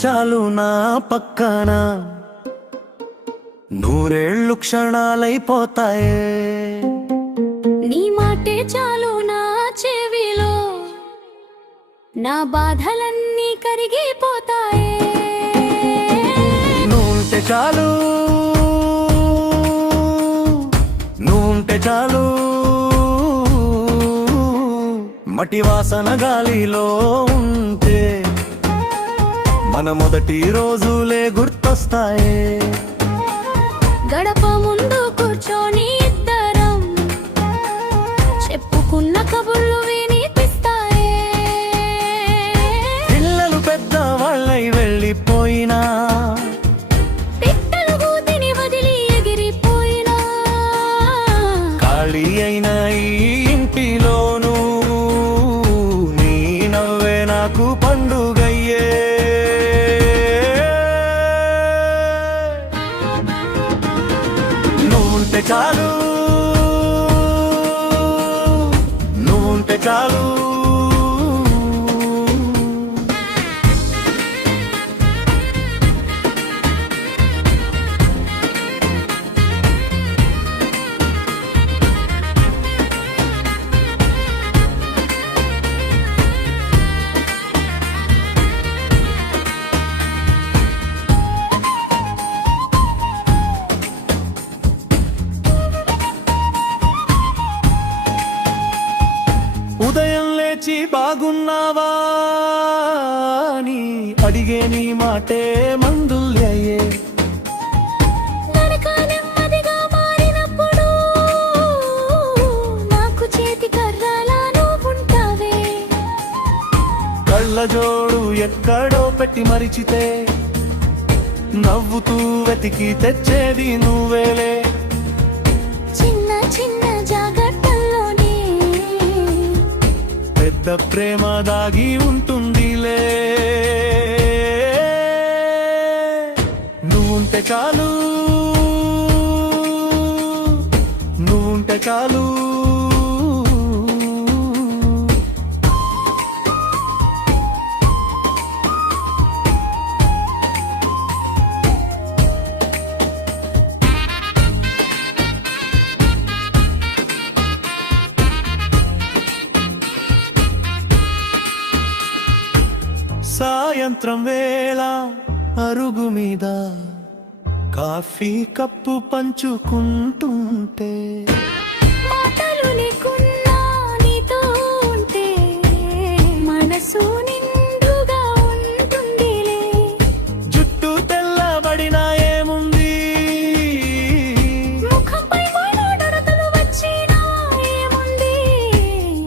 చాలు నా పక్కన, నూరేళ్ళు క్షణాలైపోతాయే. నీ మాటే చాలు నా చెవిలో, నా బాధలన్నీ కరిగిపోతాయే. నువ్వుంటే చాలు, నువ్వుంటే చాలు, మటి వాసన గాలిలో ఉంటే మన మొదటి రోజులే గుర్తొస్తాయే. గడప ముందు కూర్చొని ఇద్దరం చెప్పుకున్న కబుర్లు వినిపిస్తాయే. పిల్లలు పెద్ద వాళ్ళై వెళ్ళిపోయినా, పిట్టలు గూతిని వదిలి ఎగిరిపోయినా, ఖాళీ అయిన ఈ ఇంటిలోనూ నీ నవ్వే నాకు పండుగయ్యే. నువ్వుంటే చాలు, నువ్వుంటే చాలు. ఉదయం లేచి బాగున్నావా అని అడిగే నీ మాటే మందులయ్యే. నడక నెమ్మదిగా మారినప్పుడు నాకు చేతి కర్రలా నువ్వుంటావే. కళ్ళజోడు ఎక్కడో పెట్టి మరిచితే నవ్వుతూ వెతికి తెచ్చేది నువ్వేలే. చిన్న చిన్న జాగ్రత్తల్లోనే పెద్ద ప్రేమ దాగి ఉంటుందిలే. నువ్వుంటే చాలు, నువ్వుంటే చాలు. సాయంత్రం వేళ అరుగు మీద కాఫీ కప్పు పంచుకుంటుంటే, మాటలు లేకున్నా నీతో ఉంటే మనసు నిండుగా ఉంటుందిలే. జుట్టు తెల్లబడినా ఏముంది, ముఖంపై మడుతలు వచ్చినా ఏముంది,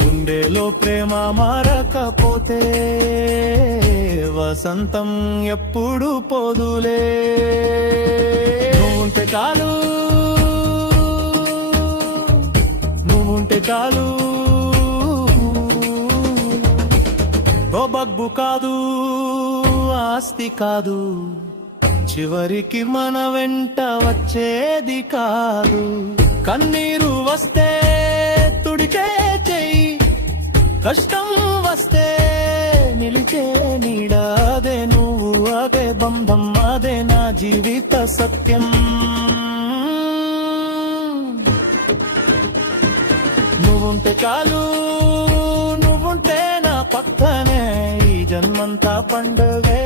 గుండెలో ప్రేమ మారకపోతే వసంతం ఎప్పుడు పోదులే. నువ్వుంటే చాలు, నువ్వుంటే చాలు. ఓ బగ్గు కాదు, ఆస్తి కాదు, చివరికి మన వెంట వచ్చేది కాదు. కన్నీరు వస్తే తుడిచే చెయ్యి, కష్టం వస్తే నిలిచే నీడాదే నువ్వు, అదే బంధం, అదే నా జీవిత సత్యం. నువ్వుంటే చాలు, నువ్వుంటే నా పక్కనే ఈ జన్మంతా పండుగే.